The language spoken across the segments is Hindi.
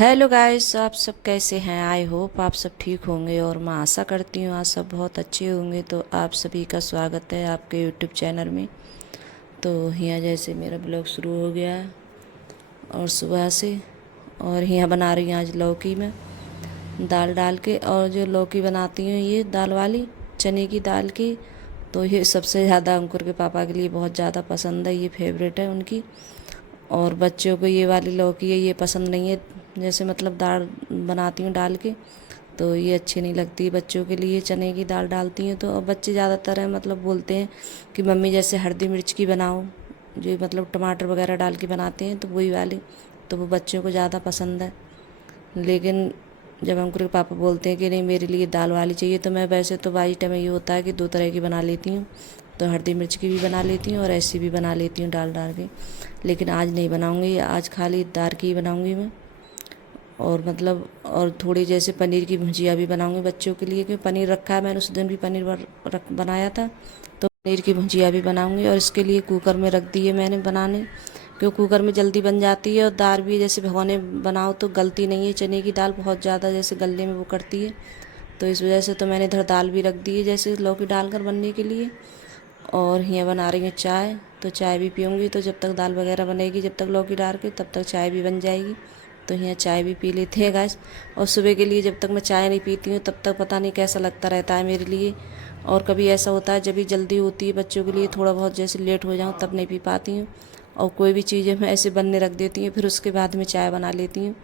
हेलो गाइस, आप सब कैसे हैं। आई होप आप सब ठीक होंगे और मैं आशा करती हूँ आप सब बहुत अच्छे होंगे। तो आप सभी का स्वागत है आपके यूट्यूब चैनल में। तो यहाँ जैसे मेरा ब्लॉग शुरू हो गया है और सुबह से, और यहाँ बना रही हूँ आज लौकी में दाल डाल के। और जो लौकी बनाती हूँ ये दाल वाली चने की दाल की, तो ये सबसे ज़्यादा अंकुर के पापा के लिए बहुत ज़्यादा पसंद है, ये फेवरेट है उनकी। और बच्चों को ये वाली लौकी है ये पसंद नहीं है। जैसे मतलब दाल बनाती हूँ डाल के, तो ये अच्छी नहीं लगती बच्चों के लिए। चने की दाल डालती हूँ तो अब बच्चे ज़्यादातर है मतलब बोलते हैं कि मम्मी जैसे हल्दी मिर्च की बनाओ, जो मतलब टमाटर वगैरह डाल के बनाते हैं तो वही वाली, तो वो बच्चों को ज़्यादा पसंद है। लेकिन जब अंकुर के पापा बोलते हैं कि नहीं मेरे लिए दाल वाली चाहिए, तो मैं वैसे तो वाइट में ये होता है कि दो तरह की बना लेती हूँ। तो हल्दी मिर्च की भी बना लेती हूँ और ऐसी भी बना लेती हूँ डाल डाल के। लेकिन आज नहीं बनाऊँगी, आज खाली दाल की ही बनाऊँगी मैं। और मतलब और थोड़ी जैसे पनीर की भुजिया भी बनाऊँगी बच्चों के लिए, क्योंकि पनीर रखा है मैंने, उस दिन भी पनीर बनाया था। तो पनीर की भुजिया भी बनाऊँगी और इसके लिए कुकर में रख दी है मैंने बनाने, क्योंकि कुकर में जल्दी बन जाती है। और दाल भी जैसे भगोने बनाओ तो गलती नहीं है, चने की दाल बहुत ज़्यादा जैसे गलने में वो करती है। तो इस वजह से तो मैंने इधर दाल भी रख दी है जैसे लौकी डालकर बनने के लिए। और यहाँ बना रही हूँ चाय, तो चाय भी पीऊँगी। तो जब तक दाल वगैरह बनेगी, जब तक लौकी डाल के, तब तक चाय भी बन जाएगी। तो यहाँ चाय भी पी लेते हैं गैस। और सुबह के लिए जब तक मैं चाय नहीं पीती हूँ तब तक पता नहीं कैसा लगता रहता है मेरे लिए। और कभी ऐसा होता है जब भी जल्दी होती है बच्चों के लिए, थोड़ा बहुत जैसे लेट हो जाऊँ तब नहीं पी पाती हूँ। और कोई भी चीज़ें मैं ऐसे बनने रख देती हूँ, फिर उसके बाद में चाय बना लेती हूँ।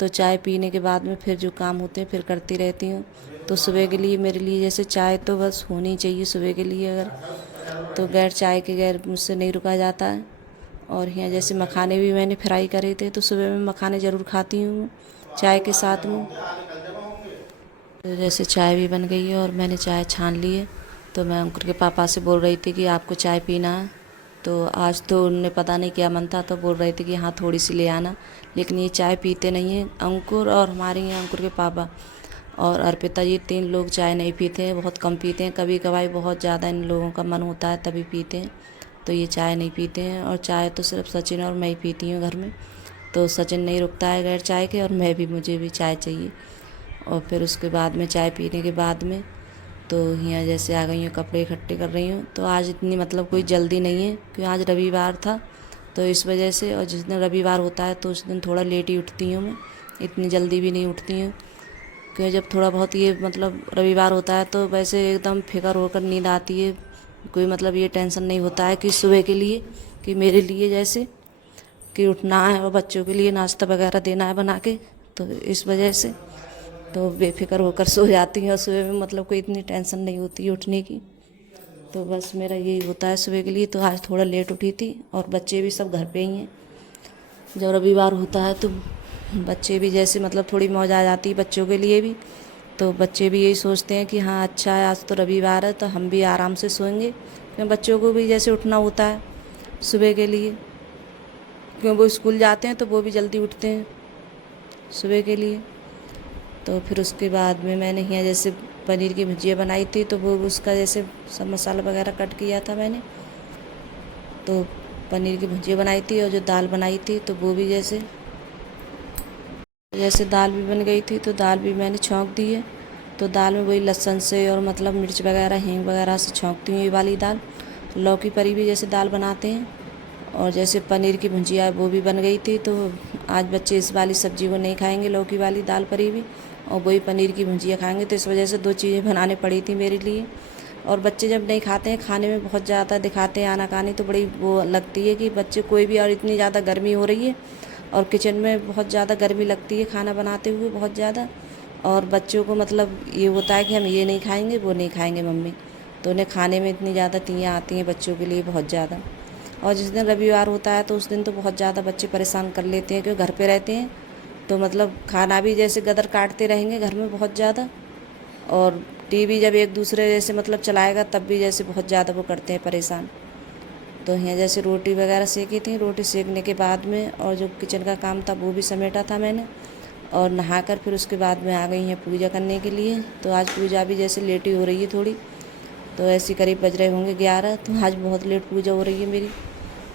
तो चाय पीने के बाद में फिर जो काम होते हैं फिर करती रहती हूँ। तो सुबह के लिए मेरे लिए जैसे चाय तो बस होनी चाहिए सुबह के लिए, अगर तो गैर चाय के गैर मुझसे नहीं रुका जाता है। और यहाँ जैसे मखाने भी मैंने फ्राई करे थे, तो सुबह में मखाने ज़रूर खाती हूँ चाय के साथ में। तो जैसे चाय भी बन गई है और मैंने चाय छान ली है। तो मैं अंकुर के पापा से बोल रही थी कि आपको चाय पीना है। तो आज तो उन्हें पता नहीं क्या मन था, तो बोल रहे थे कि हाँ थोड़ी सी ले आना। लेकिन ये चाय पीते नहीं हैं अंकुर, और हमारे यहाँ अंकुर के पापा और अर्पिता, ये तीन लोग चाय नहीं पीते हैं, बहुत कम पीते हैं। कभी कभार बहुत ज़्यादा इन लोगों का मन होता है तभी पीते हैं। तो ये चाय नहीं पीते हैं, और चाय तो सिर्फ सचिन और मैं ही पीती हूँ घर में। तो सचिन नहीं रुकता है गैर चाय के, और मैं भी, मुझे भी चाय चाहिए। और फिर उसके बाद में चाय पीने के बाद में तो यहाँ जैसे आ गई हूँ, कपड़े इकट्ठे कर रही हूँ। तो आज इतनी मतलब कोई जल्दी नहीं है क्योंकि आज रविवार था, तो इस वजह से। और जिस दिन रविवार होता है तो उस दिन थोड़ा लेट ही उठती हूँ मैं, इतनी जल्दी भी नहीं उठती हूँ। क्योंकि जब थोड़ा बहुत ये मतलब रविवार होता है तो वैसे एकदम फिकर होकर नींद आती है। कोई मतलब ये टेंशन नहीं होता है कि सुबह के लिए, कि मेरे लिए जैसे कि उठना है और बच्चों के लिए नाश्ता वगैरह देना है बना के। तो इस वजह से तो बेफिक्र होकर सो जाती हैं, और सुबह में मतलब कोई इतनी टेंशन नहीं होती है उठने की। तो बस मेरा यही होता है सुबह के लिए। तो आज थोड़ा लेट उठी थी, और बच्चे भी सब घर पे ही हैं। जब रविवार होता है तो बच्चे भी जैसे मतलब थोड़ी मौज आ जाती है बच्चों के लिए भी। तो बच्चे भी यही सोचते हैं कि हाँ अच्छा है आज तो रविवार है, तो हम भी आराम से सोएंगे। क्योंकि बच्चों को भी जैसे उठना होता है सुबह के लिए, क्योंकि वो स्कूल जाते हैं तो वो भी जल्दी उठते हैं सुबह के लिए। तो फिर उसके बाद में मैंने यहाँ जैसे पनीर की भुजिया बनाई थी, तो वो उसका जैसे सब मसाला वगैरह कट किया था मैंने। तो पनीर की भुजिया बनाई थी, और जो दाल बनाई थी तो वो भी जैसे जैसे दाल भी बन गई थी, तो दाल भी मैंने छौंक दी है। तो दाल में वही लहसुन से और मतलब मिर्च वगैरह हींग वगैरह से छौंकती हूँ ये वाली दाल। लौकी परी भी जैसे दाल बनाते हैं। और जैसे पनीर की भुजिया वो भी बन गई थी, तो आज बच्चे इस वाली सब्ज़ी को नहीं खाएंगे, लौकी वाली दाल परी भी, और वही पनीर की भुजिया खाएंगे। तो इस वजह से दो चीज़ें बनाने पड़ी थी मेरे लिए। और बच्चे जब नहीं खाते हैं, खाने में बहुत ज़्यादा दिखाते हैं आनाकानी, तो बड़ी वो लगती है कि बच्चे कोई भी, और इतनी ज़्यादा गर्मी हो रही है और किचन में बहुत ज़्यादा गर्मी लगती है खाना बनाते हुए बहुत ज़्यादा। और बच्चों को मतलब ये होता है कि हम ये नहीं खाएंगे वो नहीं खाएंगे मम्मी। तो उन्हें खाने में इतनी ज़्यादा तियाँ आती हैं बच्चों के लिए बहुत ज़्यादा। और जिस दिन रविवार होता है तो उस दिन तो बहुत ज़्यादा बच्चे परेशान कर लेते हैं, क्योंकि घर पे रहते हैं। तो मतलब खाना भी जैसे गदर काटते रहेंगे घर में बहुत ज़्यादा। और टीवी जब एक दूसरे जैसे मतलब चलाएगा तब भी जैसे बहुत ज़्यादा वो करते हैं परेशान। तो यहाँ जैसे रोटी वगैरह सेकी थी, रोटी सेकने के बाद में और जो किचन का काम था वो भी समेटा था मैंने। और नहाकर फिर उसके बाद में आ गई हैं पूजा करने के लिए। तो आज पूजा भी जैसे लेट ही हो रही है थोड़ी, तो ऐसी करीब बज रहे होंगे 11। तो आज बहुत लेट पूजा हो रही है मेरी।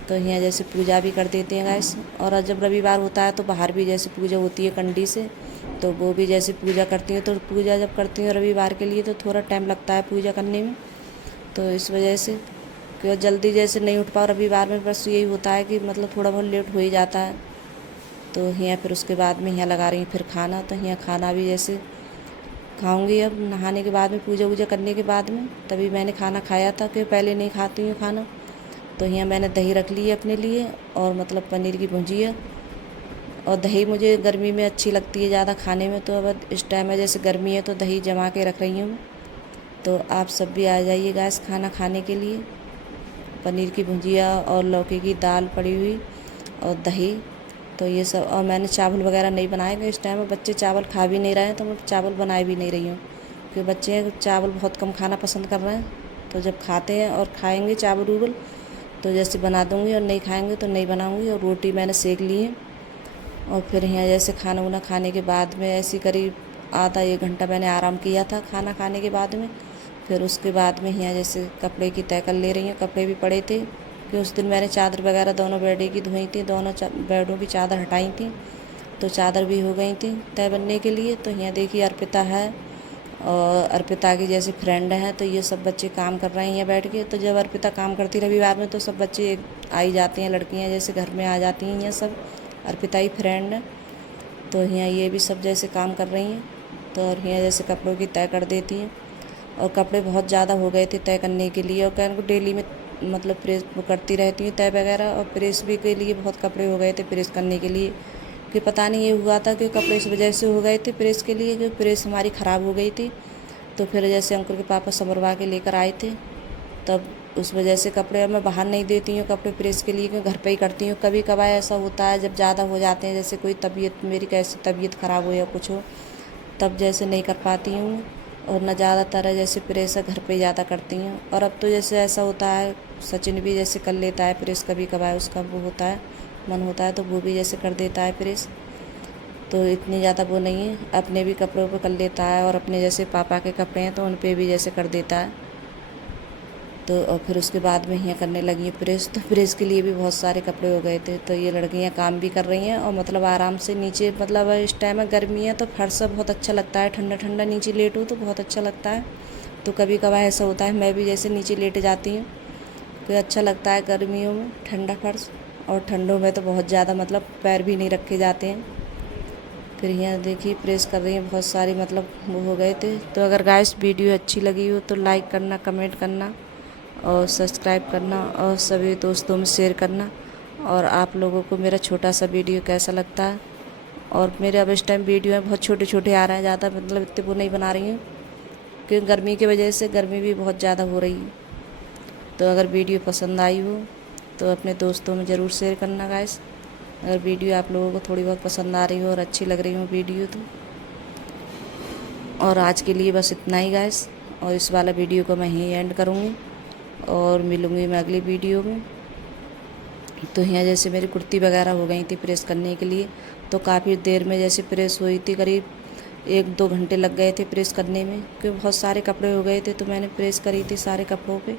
तो यहाँ जैसे पूजा भी कर देते हैं गाइस। और जब रविवार होता है तो बाहर भी जैसे पूजा होती है कंडी से, तो वो भी जैसे पूजा करती हूँ। तो पूजा जब करती हूँ रविवार के लिए तो थोड़ा टाइम लगता है पूजा करने में, तो इस वजह से क्यों जल्दी जैसे नहीं उठ पाओ रविवार में, बस यही होता है कि मतलब थोड़ा बहुत लेट हो ही जाता है। तो यहाँ फिर उसके बाद में यहाँ लगा रही हूँ फिर खाना। तो यहाँ खाना भी जैसे खाऊंगी अब नहाने के बाद में, पूजा वूजा करने के बाद में, तभी मैंने खाना खाया था कि पहले नहीं खाती हूँ खाना। तो यहाँ मैंने दही रख ली है अपने लिए, और मतलब पनीर की भुजिया। और दही मुझे गर्मी में अच्छी लगती है ज़्यादा खाने में, तो अब इस टाइम में जैसे गर्मी है तो दही जमा के रख रही हूँ। तो आप सब भी आ जाइए गैस खाना खाने के लिए। पनीर की भुजिया और लौकी की दाल पड़ी हुई और दही, तो ये सब। और मैंने चावल वगैरह नहीं बनाए गए इस टाइम में, बच्चे चावल खा भी नहीं रहे हैं, तो मैं चावल बनाए भी नहीं रही हूँ क्योंकि बच्चे चावल बहुत कम खाना पसंद कर रहे हैं। तो जब खाते हैं और खाएंगे चावल उवल तो जैसे बना दूँगी, और नहीं खाएंगे तो नहीं बनाऊँगी। और रोटी मैंने सेक ली है। और फिर यहाँ जैसे खाना वाना खाने के बाद में ऐसी करीब आधा 1 घंटा मैंने आराम किया था खाना खाने के बाद में। फिर उसके बाद में यहाँ जैसे कपड़े की तय कर ले रही हूँ। कपड़े भी पड़े थे कि उस दिन मैंने चादर वगैरह दोनों बेडे की धोई थी, दोनों बेडों की चादर हटाई थी, तो चादर भी हो गई थी तय बनने के लिए। तो यहाँ देखिए अर्पिता है और अर्पिता की जैसे फ्रेंड है, तो ये सब बच्चे काम कर रहे हैं यहाँ बैठ के। तो जब अर्पिता काम करती रविवार में तो सब बच्चे आ ही जाते हैं, लड़कियाँ जैसे घर में आ जाती हैं यहाँ सब, अर्पिता ही फ्रेंड है। तो यहाँ ये भी सब जैसे काम कर रही हैं। तो और यहाँ जैसे कपड़ों की तय कर देती हैं। और कपड़े बहुत ज़्यादा हो गए थे तय करने के लिए, और कहने को डेली में मतलब प्रेस करती रहती हूँ तय वगैरह। और प्रेस भी के लिए बहुत कपड़े हो गए थे प्रेस करने के लिए, कि पता नहीं ये हुआ था कि कपड़े इस वजह से हो गए थे प्रेस के लिए, कि प्रेस हमारी ख़राब हो गई थी। तो फिर जैसे अंकुर के पापा समरवा के लेकर आए थे, तब उस वजह से कपड़े मैं बाहर नहीं देती हूँ कपड़े प्रेस के लिए, क्योंकि घर पे ही करती हूँ। कभी कभार ऐसा होता है जब ज़्यादा हो जाते हैं, जैसे कोई तबीयत मेरी कैसी तबीयत ख़राब हो या कुछ हो, तब जैसे नहीं कर पाती हूँ। और न ज़्यादातर जैसे प्रेस घर पे ज़्यादा करती हूँ। और अब तो जैसे ऐसा होता है सचिन भी जैसे कर लेता है प्रेस, कभी कभार उसका वो होता है मन होता है तो वो भी जैसे कर देता है प्रेस। तो इतनी ज़्यादा वो नहीं है, अपने भी कपड़ों पे कर लेता है, और अपने जैसे पापा के कपड़े हैं तो उन पे भी जैसे कर देता है। तो और फिर उसके बाद में यहाँ करने लगी है प्रेस। तो प्रेस के लिए भी बहुत सारे कपड़े हो गए थे। तो ये लड़कियाँ काम भी कर रही हैं और मतलब आराम से नीचे, मतलब इस टाइम में गर्मी है तो फर्श बहुत अच्छा लगता है, ठंडा ठंडा नीचे लेटो तो बहुत अच्छा लगता है। तो कभी कभार ऐसा होता है मैं भी जैसे नीचे लेट जाती हूँ, तो अच्छा लगता है गर्मियों में ठंडा फर्श। और ठंडों में तो बहुत ज़्यादा मतलब पैर भी नहीं रखे जाते हैं। फिर यहाँ देखिए प्रेस कर रही हैं बहुत सारी, मतलब वो हो गए थे। तो अगर गाइस वीडियो अच्छी लगी हो तो लाइक करना, कमेंट करना और सब्सक्राइब करना, और सभी दोस्तों में शेयर करना। और आप लोगों को मेरा छोटा सा वीडियो कैसा लगता है। और मेरे अब इस टाइम वीडियो है बहुत छोटे छोटे आ रहे हैं, ज़्यादा मतलब इतने वो नहीं बना रही हूँ क्योंकि गर्मी की वजह से, गर्मी भी बहुत ज़्यादा हो रही है। तो अगर वीडियो पसंद आई हो तो अपने दोस्तों में ज़रूर शेयर करना गाइस। अगर वीडियो आप लोगों को थोड़ी बहुत पसंद आ रही हो और अच्छी लग रही हो वीडियो तो। और आज के लिए बस इतना ही गाइस, और इस वाला वीडियो को मैं यहीं एंड करूँगी और मिलूँगी मैं अगली वीडियो में। तो यहाँ जैसे मेरी कुर्ती वगैरह हो गई थी प्रेस करने के लिए, तो काफ़ी देर में जैसे प्रेस हुई थी, करीब 1-2 घंटे लग गए थे प्रेस करने में, क्योंकि बहुत सारे कपड़े हो गए थे तो मैंने प्रेस करी थी सारे कपड़ों पे।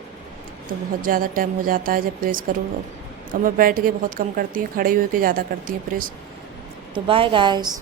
तो बहुत ज़्यादा टाइम हो जाता है जब प्रेस करूँ। और मैं बैठ के बहुत कम करती हूँ, खड़े हुए के ज़्यादा करती हूँ प्रेस। तो बाय गाइस।